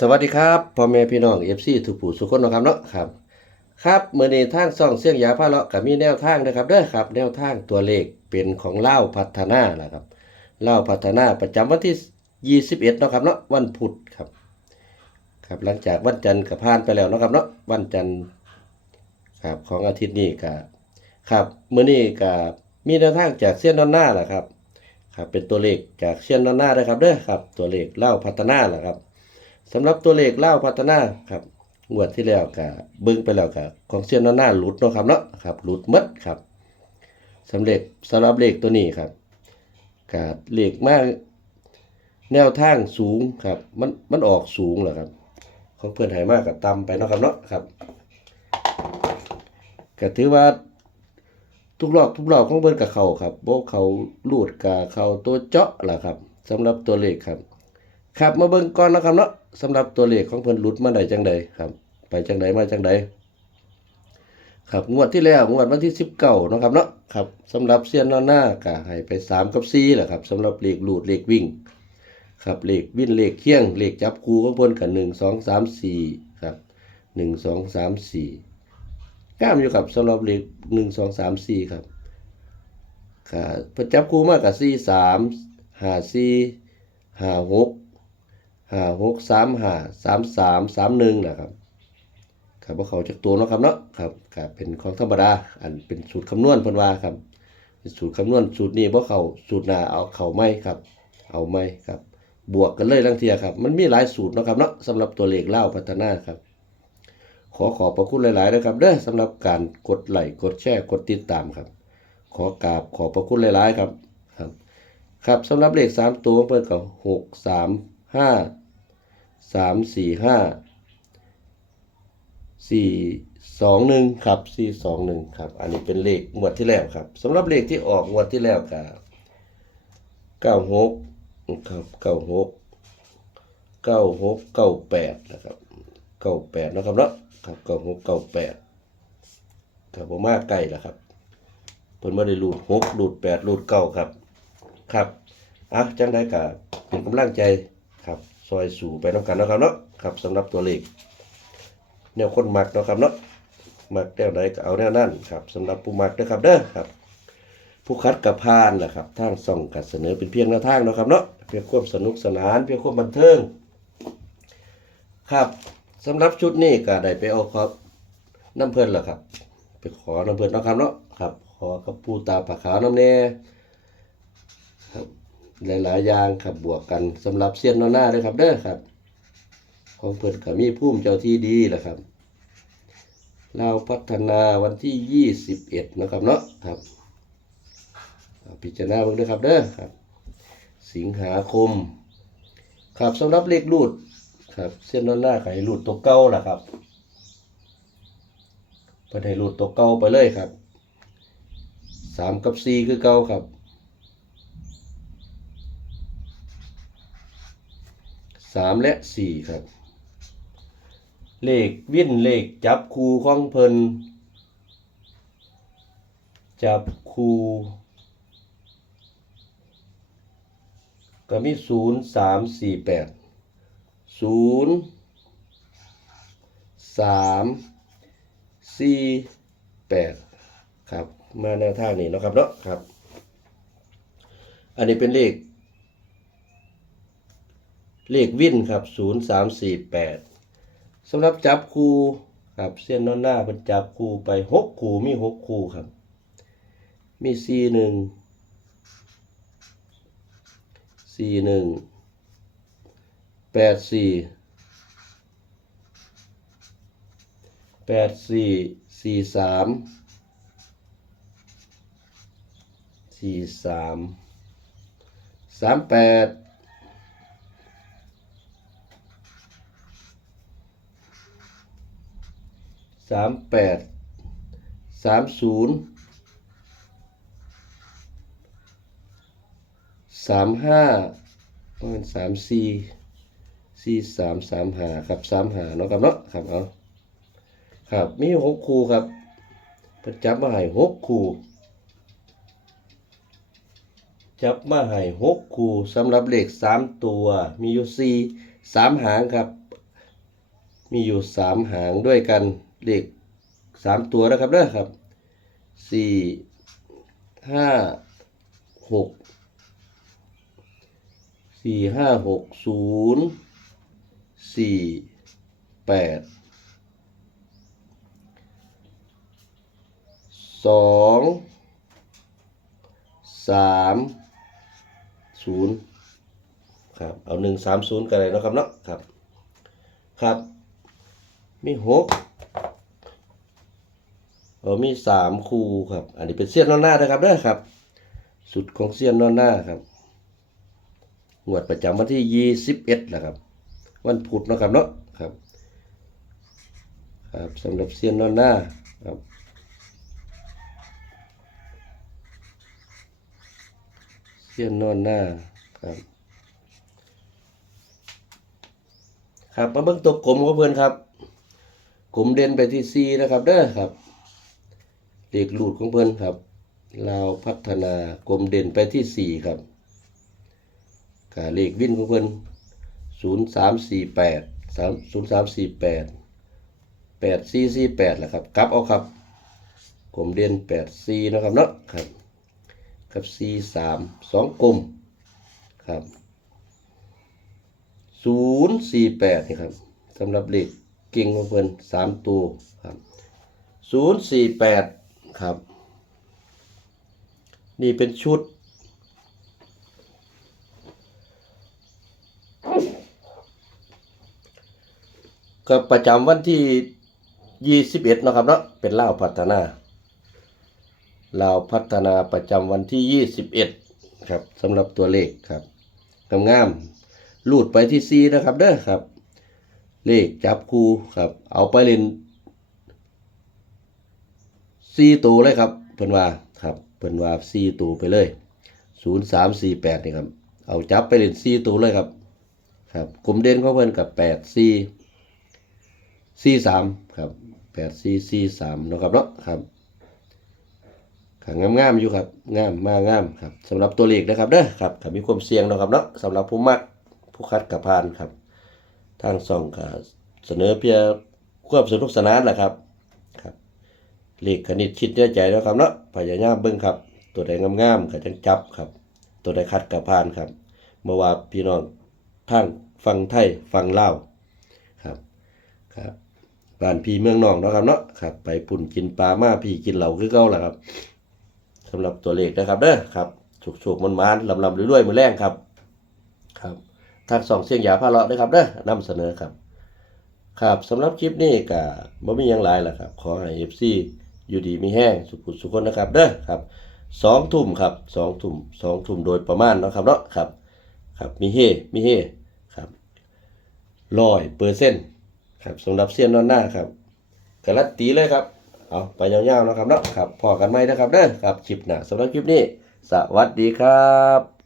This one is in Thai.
สวัสดีครับพ่อแม่พี่น้องเอฟซีทุกผู้ทุกคนนะครับเนาะครับครับเมื่อนี้ทางซ่องเสียงยาพาเลาะกับมีแนวทางนะครับเด้อครับ แนวทางตัวเลขเป็นของเล่าพัฒนาแหละครับเล่าพัฒนาประจำวันที่ 21เนาะครับเนาะวันพุธครับครับหลังจากวันจันทร์ก็ผ่านไปแล้วเนาะครับเนาะวันจันทร์ครับของอาทิตย์นี้ก็ครับเมื่อนี้ก็มีแนวทางจากเซียนนอนหน้าแหละครับครับเป็นตัวเลขจากเซียนนอนหน้าได้ครับเด้อครับตัวเลขเล่าพัฒนาแหละครับ สำหรับตัวเลขเล่าพัฒนาครับงวดที่แล้วก็เบิ่งไปแล้วก็ของเซียนหน้าหลุดเนาะครับเนาะครับหลุดมดครับสำเร็จสำหรับเลขตัวนี้ครับก็เลขมากแนวทางสูงครับมันมันออกสูงเหรอครับ ของเพื่อนไหมากกับต่ำไปเนาะครับเนาะครับก็ถือว่าทุกรอบทุกรอบของเพิ่นกับเขาครับโบเขาลูดกับเขาตัวเจาะล่ะครับสำหรับตัวเลขครับ ครับมาเบิ่งก่อนนะครับเนาะสำหรับตัวเลขของเพิ่นหลุดมาได้จังใดครับ ไปจังใดมาจังใดครับงวดที่แล้วงวดวันที่19เนาะครับเนาะครับสำหรับเซียนนอนหน้าก็ให้ไป3กับ4แหละครับสำหรับเลขหลุดเลขวิ่งครับเลขวิ่นเลขเคียงเลขจับคู่ของเพิ่นก็1 2 3 4ครับ1 2 3 4งสองสามสี่ก้ามอยู่ครับสำหรับเลข1 2 3 4ครับก็เพิ่นจับคู่มาก็4 3 5 4 5 6ห้าหก หกสามห้าสามสามสามหนึ่งนะครับครับว่าเขาจากตัวเนาะครับเนาะครับครับเป็นของธรรมดาอันเป็นสูตรคำนวณพิ่นว่าครับเป็นสูตรคำนวณสูตรนี้บ่เขาสูตรนาเอาเขาไม่ครับ เอาไม่ครับ บวกกันเลยลังเทียครับ มันมีหลายสูตรเนาะครับเนาะสำหรับตัวเลขเล่าพัฒนาครับ ขอขอบพระคุณหลายๆนะครับเด้อสำหรับการกดไลค์กดแชร์กดติดตามครับ ขอกราบขอบพระคุณหลายๆครับครับ ครับสำหรับเลขสามตัวเพิ่นก็หกสามห้า สามสี่ห้าสี่สองหนึ่งครับสี่สองหนึ่งครับ อันนี้เป็นเลขงวดที่แล้วครับสำหรับเลขที่ออกงวดที่แล้วก็เก้าหกครับเก้าหกเก้าหกเก้าแปดนะครับเก้าแปดนะครับเนาะครับเก้าหกเก้าแปดครับผมมาใกล้แล้วครับเพิ่นไม่ได้รูดหกรูดแปดรูดเก้าครับ ครับอะจังได้กับเป็นกำลังใจครับ ซอยสู่ไปน้ำกันนะครับเนาะครับสำหรับตัวเลขแนวคนมักนะครับเนาะมักแนวใดก็เอาแนวนั้นครับสำหรับผู้มักนะครับเด้อครับ ผู้คัดกับพานแหละครับทางส่องกัดเสนอเป็นเพียงแนวทางนะครับเนาะเพียงความสนุกสนาน เพียงความบันเทิงครับสำหรับชุดนี้ก็ได้ไปเอาครับน้ำเพลินแหละครับ ไปขอน้ำเพลินนะครับเนาะครับ ขอกับปูตาผาขาวน้ำแน่ หลายๆอย่างครับบวกกันสำหรับเซียนนอหน้าด้วยครับเด้อครับ ของเพิ่นก็มีภูมิเจ้าที่ดีแหละครับเราพัฒนาวันที่21นะครับเนาะครับพิจารณาเบิ่งด้วยครับเด้อครับ สิงหาคม ครับสำหรับเลขรูดครับเส้นนอนหน้าไขรูดตัวเก้าล่ะครับเพิ่นให้รูดตัวเก้าไปเลยครับสามกับสี่คือเก้าครับ สามและสี่ครับ เลขวิ่นเลขจับคูของเพิ่นจับคูก็มีศูนย์สามสี่แปดศูนย์สามสี่แปดครับ มาแนวทางนี้เนาะครับเนาะครับ อันนี้เป็นเลข เลขวินครับ0 3 4 8สำหรับจับคู่ครับเส้นนอนหน้าเป็นจับคู่ไป6คู่มี6คู่ครับ มี4 1 4 1 8 4 8 4 4 3 4 3 3 8สามแปด สามศูนย์สามห้าประมาณสามสี่สี่สามสามหาครับสามหาเนาะครับเนาะครับเอาครับมีหกคู่ครับประจับมาให้หกคู่ จับมาให้หกคู่สำหรับเลขสามตัว มีอยู่สี่สามหางครับ มีอยู่สามหางด้วยกัน เลขสามตัวนะครับเด้อครับสี่ห้าหกสี่ห้าหกศูนย์สี่แปดสองสามศูนย์ครับ เอาหนึ่งสามศูนย์กันเลยนะครับเนาะครับ ครับ มีหก เออมีสามคู่ครับ อันนี้เป็นเสี้ยนนอนหน้านะครับเด้ครับ สุดของเสี้ยนนอนหน้าครับงวดประจำวันที่ยี่สิบเอ็ดนะครับ วันพุธนะครับเนาะครับ ครับสำหรับเสี้ยนนอนหน้าครับเสี้ยนนอนหน้าครับ ครับมาเบิ่งตัวกลมของเพื่อนครับกลมเด่นไปที่4นะครับเด้อครับ เลขลูดของเพื่อนครับลาวพัฒนากลมเด่นไปที่ 4 ครับกาเลขวินของเพื่อน0348 3 0348 8448แหละครับกลับเอาครับกลมเด่น84นะครับเนาะครับกับ 43 2กลมครับศูนย์สี่แปดนี่ครับสำหรับเลขเก่งของเพิ่นสามตัวครับศูนย์สี่แปด ครับ นี่เป็นชุด ก็ประจำวันที่ยี่สิบเอ็ดนะครับเนาะเป็นเล่าพัฒนาลาวพัฒนาประจำวันที่ยี่สิบเอ็ดครับสำหรับตัวเลขครับงามๆลูดไปที่ซีนะครับเด้อครับ เลขจับคู่ครับ เอาไปเล่น ซีตัวเลยครับเพิ่นว่าครับเพิ่นว่าซีตัวไปเลยศูนย์สามสี่แปดนี่ครับเอาจับไปเล่นซีตัวเลยครับครับกลุ่มเด่นของเพิ่นกับแปดซีซีสามครับแปดซีซีสามนาะครับเนาะครับขังงามๆอยู่ครับงามมากงามครับสำหรับตัวเลขนะครับเด้อครับครับมีความเสี่ยงเนาะครับเนาะสำหรับผู้มักผู้คัดกับพานครับทางส่องก็เสนอเพียงควบสนุกสนานแหละครับครับ เลขคณิตคิดเนื้อใจแล้วครับเนาะพยายามเบิ่งครับ ตัวใดงามๆก็จังจับครับ ตัวใดคัดกับพานครับเมื่อว่าพี่น้องทางฟังไทยฟังเล่าครับครับบ้านพี่เมืองนองเนาะครับเนาะครับ ไปปุ่นกินปลามาพี่กินเหล่าคือเก่าแหละครับสำหรับตัวเลขนะครับเด้อครับฉุกๆมันๆลำๆรวยๆมือแรงครับ ครับทางสองเสียงหยาพาเลาะด้วยครับเด้อนำเสนอครับ ครับสำหรับคลิปนี้ก็บ่มีหยังหลายล่ะครับ ขอให้ FC อยู่ดีมีแห้งสุขุสุขคนนะครับเด้อครับสองทุ่มครับสองทุ่มสองทุ่มโดยประมาณนะครับเนาะครับครับมีเฮมีเฮครับร้อยเปอร์เซ็นต์ครับสำหรับเสี้ยนนอนหน้าครับกรันตีเลยครับเอาไปยาวๆนะครับเนาะครับพอกันไหมนะครับเด้อครับคลิปหน้าสำหรับคลิปนี้ สวัสดีครับ